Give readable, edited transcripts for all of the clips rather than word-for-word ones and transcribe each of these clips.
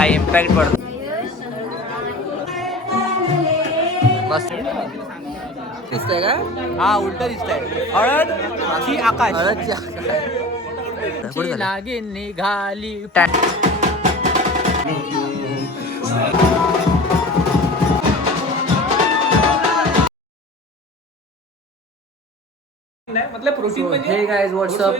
काय इम्पॅक्ट पडतो. मस्त दिसतंय का? हा उलट दिसतंय. हळद ची आकाश. हळदची आकाश. ची नागिन निघाली. मतलब प्रोटीन म्हणजे हे गाईज व्हॉट्सअप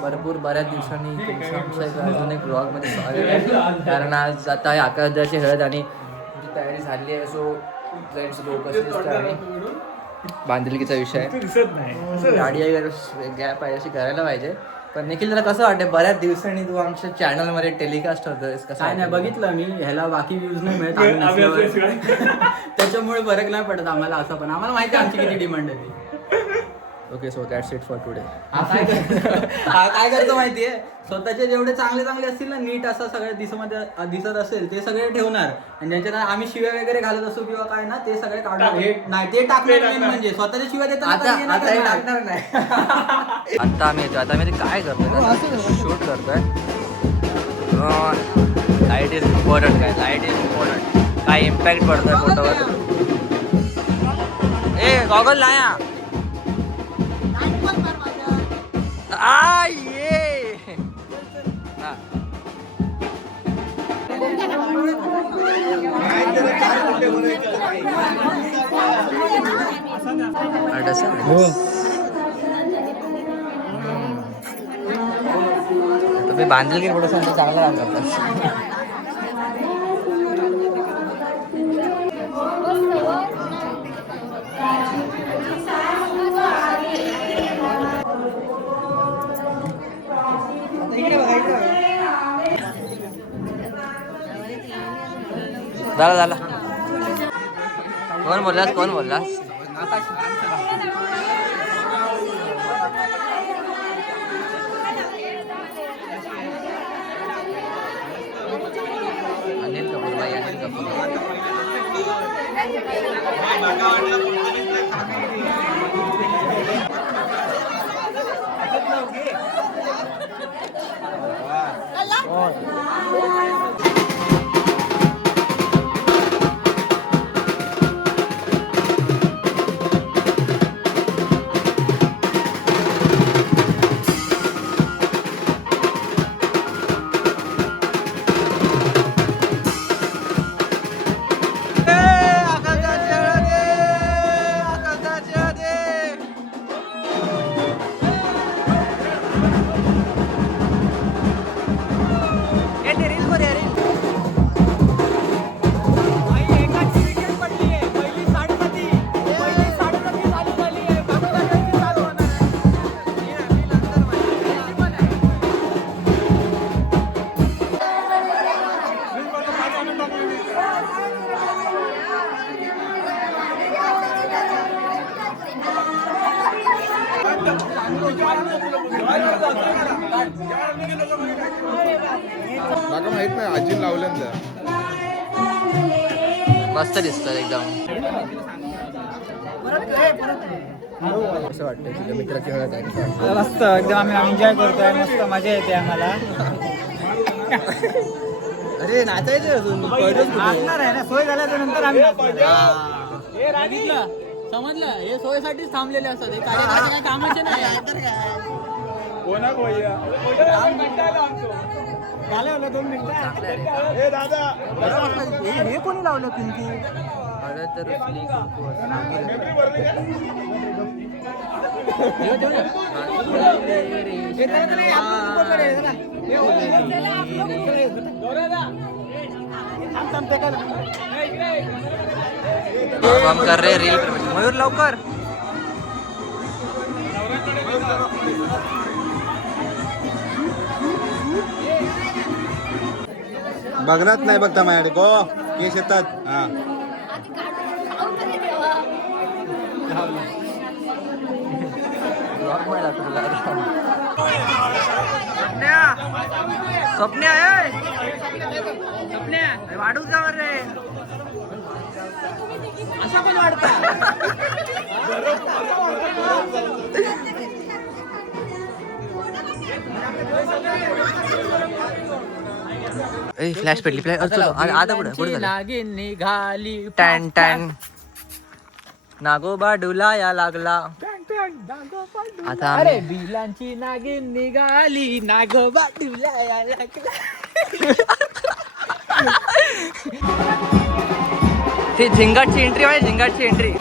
भरपूर बऱ्याच दिवसांनी तुमचं आमच्या एका अजून एक ब्लॉगमध्ये स्वागत आहे. कारण आज आता आहे आकाशदाची हळद आणि तुमची तयारी झाली आहे. So let's go. कशी दिसते आणि बांधिलकीचा विषय गाडी वगैरे गॅप आहे अशी करायला पाहिजे. पण निखिल तुला कसं वाटतं बऱ्याच दिवसांनी तू आमच्या चॅनलमध्ये टेलिकास्ट होतोयस कसं? काय नाही बघितलं मी ह्याला बाकी व्ह्यूज नाही मिळत त्याच्यामुळे फरक नाही पडत आम्हाला. असं पण आम्हाला माहिती आहे आमची किती डिमांड आहे ती. Okay so that's it for today. काय करतो माहितीये, स्वतःचे जेवढे चांगले चांगले असतील ना, नीट असं सगळ्या दिसत असेल ते सगळे ठेवणार आणि ज्यांच्या आम्ही शिव्या वगैरे घालत असू किंवा काय ना ते सगळे काढणार. हे नाही ते टाकणार मेन म्हणजे स्वतःच्या शिव्या देतात टाकणार नाही. आता आम्ही येतो. आता आम्ही काय करतोय, शूट करतोय. Light is important. काय लाईट इज इम्पॉर्टंट. काय इम्पॅक्ट पडतोय फोटोवर. ए गॉगल लाया ये तुम्ही बांधेल की थोडंसं चांगलं काम करतात. झाला कोण बोललास अनिल कपूर भाई. अनिल कपूर माका माहित नाही आजी लावल्यांदा. मस्त दिसतं एकदम. कसं वाटतं तुझ्या मित्राची हळद आहे? मस्त एकदम आम्ही एन्जॉय करतोय. मस्त मजा येते आम्हाला. अरे नाचायचं अजून नाचणार आहे ना, सोय झाल्याच्या नंतर आम्ही समजलं. हे सोयीसाठीच थांबलेले असतात. हे कार्यक्रम काही कामाचे नाही. हे कोणी लावलं पिंकी? हळद तर हम कर रहे रील. मयूर लवकर. बघणार नाही बघता माझ्याकडे गो केस येतात. हा स्वप्न्या वाढू जा रे. असं पण वाटतं. फ्लॅश पेटली फ्लॅश आता पुढे झालं नागिन निघाली टॅन टॅन नागोबा डुलाया लागला आता अरे बिलांची नागिन निघाली नागोबा डुलाया लागला. ती झिंगाटची एंट्री आहे झिंगाटची एंट्री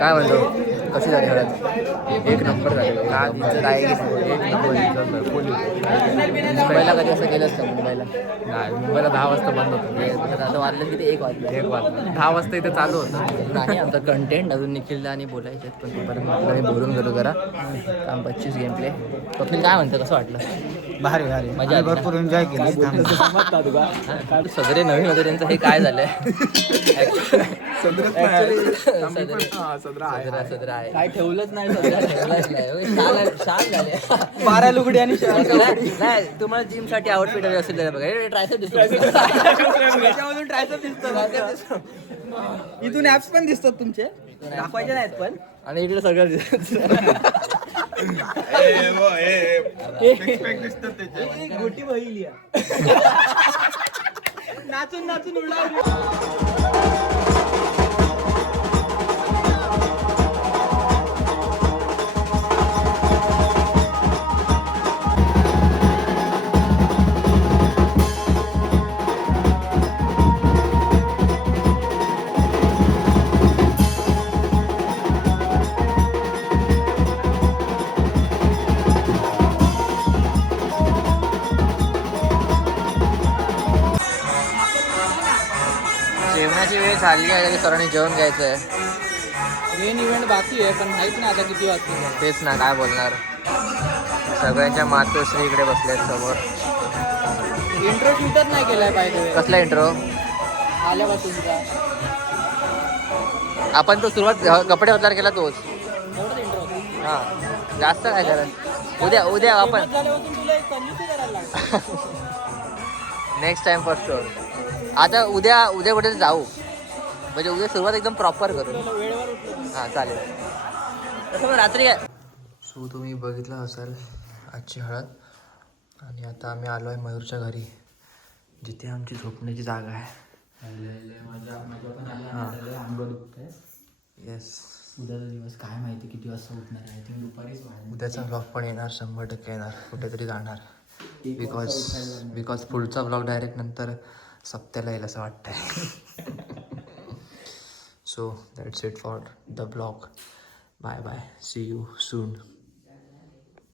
काय म्हणतो कशी झाली हळद एक नंबर झाली मुंबईला कधी असं गेलंच का मुंबईला नाही मुंबईला 10 वाजता बंद होतं आता वाजलं किती 1 वाजला 1 वाजता 10 वाजता इथे चालू होतं नाही आमचा कंटेंट अजून निखिलला आणि बोलायचे आहेत पण तोपर्यंत म्हटलं मी बोलून गेलो जरा काम 25 गेम प्ले स्वप्नील काय म्हणतं कसं वाटलं भारी भारी मजा आली ना? भरपूर एन्जॉय केली सगळे नवीन होते त्यांचं हे काय झालंय सदरा आहे काय ठेवलंच नाही ठेवलंच नाही. होय, शाल झाले 12 लुगडी आणि नाही तुम्हाला जिम साठी आउटफिट हवे असेल तर बघा ट्रायसेप दिसतो त्याच्यामधून ट्रायसेप दिसतो इथून ऍप्स पण दिसतात तुमचे दाखवायचे नाहीत पण आणि इकडे सगळं दिसत गोटी बहिली नाचून नाचून उडला झाली आहे तरी सरांनी जेवण घ्यायचं आहे. मेन इव्हेंट बाकी आहे पण माहित नाही आता किती वाजता. तेच ना काय बोलणार. सगळ्यांच्या मातोश्री इकडे बसले आहेत समोर. इंट्रो शूटच नाही केलाय पाहिजे कसला इंट्रो? आल्यापासूनचा आपण तो सुरुवात कपडे बदलार केला तोच. एवढंच इंट्रो हां जास्त काय करत. उद्या आपण झाल्यापासून तुला एक कंजूसी करायला लागते. Next time first show. आता उद्या कुठे जाऊ म्हणजे उद्या सुरुवात एकदम प्रॉपर करू. वेळेवर उठलो. हां चालेल. तसं रात्री काय सो तुम्ही बघितलं असाल आजची हळद. आणि आता आम्ही आलो आहे मयूरच्या घरी जिथे आमची झोपण्याची जागा आहे. अंग दुखतंय. येस उद्याचा दिवस काय माहिती किती वाजता उठणार आहे. ते दुपारीच बाहेर. उद्याचा ब्लॉग पण येणार 100% येणार. कुठेतरी जाणार बिकॉज पुढचा ब्लॉग डायरेक्ट नंतर सप्त्याला येईल असं वाटतंय. So that's it for the blog. Bye bye. See you soon.